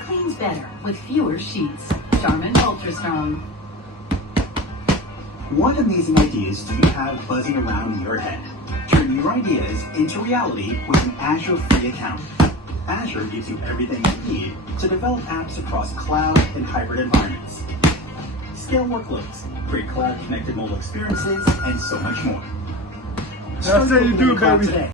Cleans better with fewer sheets. Charmin Ultra Strong. What amazing ideas do you have buzzing around in your head? Turn your ideas into reality with an Azure free account. Azure gives you everything you need to develop apps across cloud and hybrid environments. Scale workloads, create cloud-connected mobile experiences, and so much more. That's how you do, baby. Today.